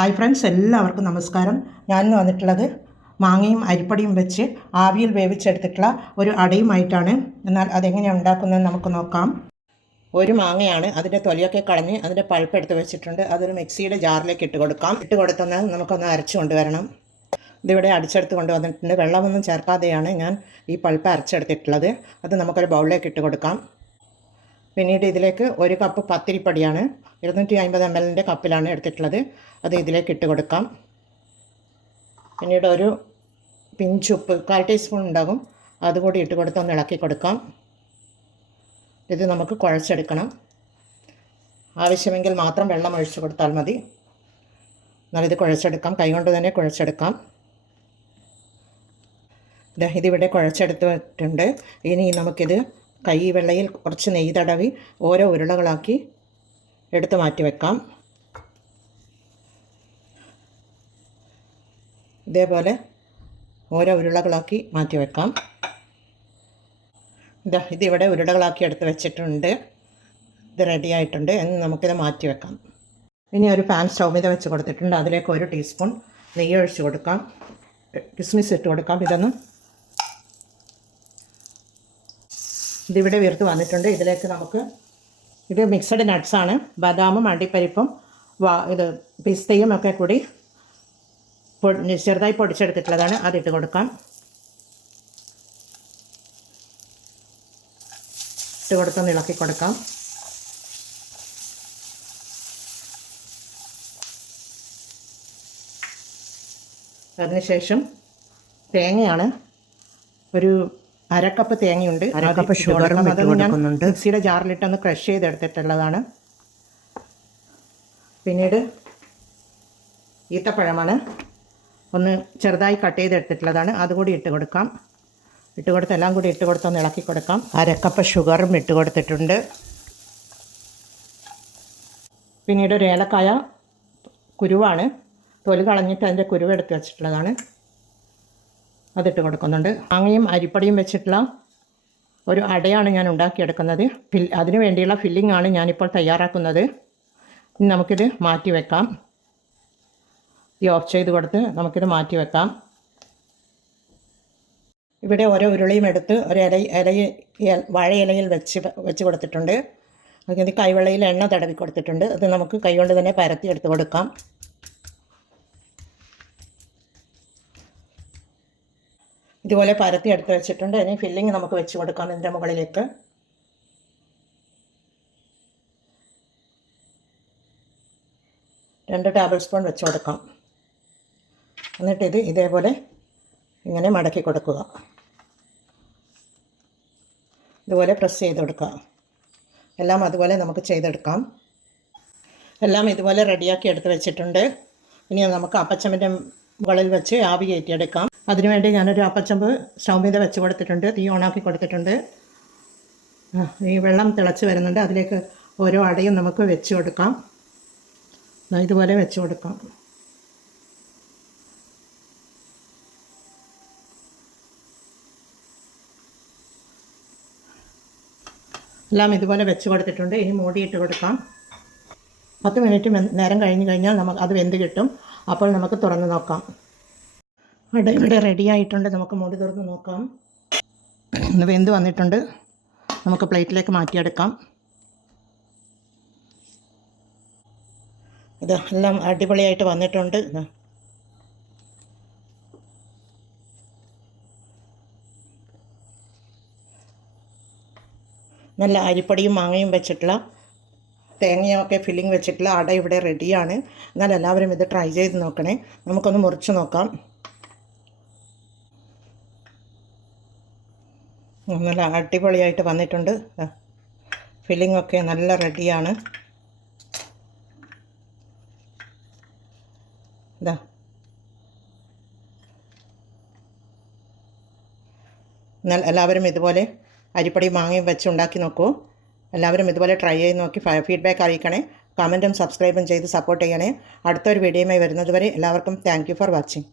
Hi friends, എല്ലാവർക്കും നമസ്കാരം. ഞാൻ വന്നിട്ടുള്ളത് മാങ്ങയും അരിപ്പൊടിയും വെച്ച് ആവിയിൽ വേവിച്ചെടുത്തിട്ടുള്ള ഒരു അടയുമായിട്ടാണ്. എന്നാൽ അതെങ്ങനെയാണ് ഉണ്ടാക്കുന്നത് നമുക്ക് നോക്കാം. ഒരു മാങ്ങയാണ്, അതിൻ്റെ തൊലിയൊക്കെ കളഞ്ഞ് അതിൻ്റെ പൾപ്പ് എടുത്ത് വെച്ചിട്ടുണ്ട്. അതൊരു മിക്സിയുടെ ജാറിലേക്ക് ഇട്ട് കൊടുക്കാം. ഇട്ട് കൊടുത്തൊന്ന് നമുക്കൊന്ന് അരച്ച് കൊണ്ടുവരണം. ഇതിവിടെ അടിച്ചെടുത്ത് കൊണ്ടുവന്നിട്ടുണ്ട്. വെള്ളമൊന്നും ചേർക്കാതെയാണ് ഞാൻ ഈ പൾപ്പ് അരച്ചെടുത്തിട്ടുള്ളത്. അത് നമുക്കൊരു ബൗളിലേക്ക് ഇട്ട് കൊടുക്കാം. പിന്നീട് ഇതിലേക്ക് 1 കപ്പ് പത്തിരിപ്പൊടിയാണ്, 250 ml കപ്പിലാണ് എടുത്തിട്ടുള്ളത്. അത് ഇതിലേക്ക് ഇട്ട് കൊടുക്കാം. പിന്നീട് ഒരു പിഞ്ചുപ്പ് 1/4 ടീസ്പൂൺ ഉണ്ടാകും, അതുകൂടി ഇട്ട് കൊടുത്ത് ഒന്ന് ഇളക്കി കൊടുക്കാം. ഇത് നമുക്ക് കുഴച്ചെടുക്കണം. ആവശ്യമെങ്കിൽ മാത്രം വെള്ളം ഒഴിച്ച് കൊടുത്താൽ മതി. എന്നാലിത് കുഴച്ചെടുക്കാം, കൈകൊണ്ട് തന്നെ കുഴച്ചെടുക്കാം. ഇതിവിടെ കുഴച്ചെടുത്തിട്ടുണ്ട്. ഇനി നമുക്കിത് വെള്ളയിൽ കുറച്ച് നെയ്യ് തടവി ഓരോ ഉരുളകളാക്കി എടുത്ത് മാറ്റി വെക്കാം. ഇതേപോലെ ഓരോ ഉരുളകളാക്കി മാറ്റി വെക്കാം. ഇതിവിടെ ഉരുളകളാക്കി എടുത്ത് വെച്ചിട്ടുണ്ട്. ഇത് റെഡി ആയിട്ടുണ്ട്. എന്ന് നമുക്കിത് മാറ്റി വെക്കാം. ഇനി ഒരു പാൻ സ്റ്റൗ మీద വെച്ച് കൊടുത്തിട്ടുണ്ട്. അതിലേക്ക് 1 ടീസ്പൂൺ നെയ്യ് ഒഴിച്ച് കൊടുക്കാം. കിസ്മിസ് ഇട്ട് കൊടുക്കാം. ഇതിവിടെ വീർത്ത് വന്നിട്ടുണ്ട്. ഇതിലേക്ക് നമുക്ക് ഇത് മിക്സഡ് നട്ട്സാണ്, ബദാമും അണ്ടിപ്പരിപ്പും ഇത് പിസ്തയും ഒക്കെ കൂടി ചെറുതായി പൊടിച്ചെടുത്തിട്ടുള്ളതാണ്. അതിട്ട് കൊടുക്കാം. ഇട്ട് കൊടുത്തൊന്ന് ഇളക്കി കൊടുക്കാം. അതിനുശേഷം തേങ്ങയാണ്, ഒരു 1/2 കപ്പ് തേങ്ങയുണ്ട്, 1/2 കപ്പ് ഷുഗറും ഇട്ട് കൊടുക്കുന്നുണ്ട്. മിക്സിയുടെ ജാറിലിട്ടൊന്ന് ക്രഷ് ചെയ്തെടുത്തിട്ടുള്ളതാണ്. പിന്നീട് ഈത്തപ്പഴമാണ്, ഒന്ന് ചെറുതായി കട്ട് ചെയ്തെടുത്തിട്ടുള്ളതാണ്. അതുകൂടി ഇട്ട് കൊടുക്കാം. ഇട്ട് കൊടുത്ത് എല്ലാം കൂടി ഇട്ട് കൊടുത്തൊന്ന് ഇളക്കി കൊടുക്കാം. 1/2 കപ്പ് ഷുഗറും ഇട്ട് കൊടുത്തിട്ടുണ്ട്. പിന്നീട് ഒരു ഏലക്കായ കുരുവാണ്, തൊലി കളഞ്ഞിട്ട് അതിൻ്റെ കുരുവെടുത്ത് വെച്ചിട്ടുള്ളതാണ്. അതിട്ട് കൊടുക്കുന്നുണ്ട്. മാങ്ങയും അരിപ്പൊടിയും വെച്ചിട്ടുള്ള ഒരു അടയാണ് ഞാൻ ഉണ്ടാക്കിയെടുക്കുന്നത്. അതിനു വേണ്ടിയുള്ള ഫില്ലിംഗ് ആണ് ഞാനിപ്പോൾ തയ്യാറാക്കുന്നത്. ഇനി നമുക്കിത് മാറ്റി വെക്കാം. ഈ ഓഫ് ചെയ്ത് കൊടുത്ത് നമുക്കിത് മാറ്റി വെക്കാം. ഇവിടെ ഓരോ ഉരുളിയും എടുത്ത് ഒരു വാഴയിലയിൽ വെച്ച് കൊടുത്തിട്ടുണ്ട്. അതിന് കൈവെള്ളയിൽ എണ്ണ തടവി കൊടുത്തിട്ടുണ്ട്. അത് നമുക്ക് കൈകൊണ്ട് തന്നെ പരത്തി എടുത്ത് കൊടുക്കാം. ഇതുപോലെ പരത്തി എടുത്ത് വെച്ചിട്ടുണ്ട്. ഇനി ഫില്ലിങ് നമുക്ക് വെച്ച് കൊടുക്കാം. ഇതിൻ്റെ മുകളിലേക്ക് രണ്ട് ടേബിൾ സ്പൂൺ വെച്ച് കൊടുക്കാം. എന്നിട്ട് ഇത് ഇതേപോലെ ഇങ്ങനെ മടക്കി കൊടുക്കുക. ഇതുപോലെ പ്രസ് ചെയ്ത് കൊടുക്കുക. എല്ലാം അതുപോലെ നമുക്ക് ചെയ്തെടുക്കാം. എല്ലാം ഇതുപോലെ റെഡിയാക്കി എടുത്ത് വെച്ചിട്ടുണ്ട്. ഇനി നമുക്ക് അപ്പച്ചമ്പിൻ്റെ മുകളിൽ വെച്ച് ആവി കയറ്റിയെടുക്കാം. അതിനുവേണ്ടി ഞാനൊരു അപ്പച്ചമ്പ് സ്റ്റൗ మీద വെച്ച് കൊടുത്തിട്ടുണ്ട്. തീ ഓണാക്കി കൊടുത്തിട്ടുണ്ട്. ഈ വെള്ളം തിളച്ച് വരുന്നുണ്ട്. അതിലേക്ക് ഓരോ അടയും നമുക്ക് വെച്ച് കൊടുക്കാം. ഇതുപോലെ വെച്ച് കൊടുക്കാം. എല്ലാം ഇതുപോലെ വെച്ച് കൊടുത്തിട്ടുണ്ട്. ഇനി മൂടിയിട്ട് കൊടുക്കാം. 10 മിനിറ്റ് നേരം കഴിഞ്ഞ് കഴിഞ്ഞാൽ നമുക്ക് അത് വെന്ത് കിട്ടും. അപ്പോൾ നമുക്ക് തുറന്ന് നോക്കാം. ഇവിടെ റെഡി ആയിട്ടുണ്ട്. നമുക്ക് മൂടി തുറന്ന് നോക്കാം. വെന്ത് വന്നിട്ടുണ്ട്. നമുക്ക് പ്ലേറ്റിലേക്ക് മാറ്റിയെടുക്കാം. ഇത് എല്ലാം അടിപൊളിയായിട്ട് വന്നിട്ടുണ്ട്. നല്ല അരിപ്പൊടിയും മാങ്ങയും വെച്ചിട്ടുള്ള തേങ്ങയൊക്കെ ഫില്ലിങ് വെച്ചിട്ടുള്ള അട ഇവിടെ റെഡിയാണ്. എന്നാൽ എല്ലാവരും ഇത് ട്രൈ ചെയ്ത് നോക്കണേ. നമുക്കൊന്ന് മുറിച്ച് നോക്കാം. നല്ല അടിപൊളിയായിട്ട് വന്നിട്ടുണ്ട്. ഫില്ലിംഗ് ഒക്കെ നല്ല റെഡിയാണ്. എന്നാൽ എല്ലാവരും ഇതുപോലെ അരിപ്പൊടി മാങ്ങയും വെച്ച് ഉണ്ടാക്കി നോക്കൂ. എല്ലാവരും ഇതുപോലെ ട്രൈ ചെയ്ത് നോക്കി ഫീഡ്ബാക്ക് അറിയിക്കണേ. കമൻറ്റും സബ്സ്ക്രൈബും ചെയ്ത് സപ്പോർട്ട് ചെയ്യണേ. അടുത്തൊരു വീഡിയോയുമായി വരുന്നതുവരെ എല്ലാവർക്കും താങ്ക് യു ഫോർ വാച്ചിങ്.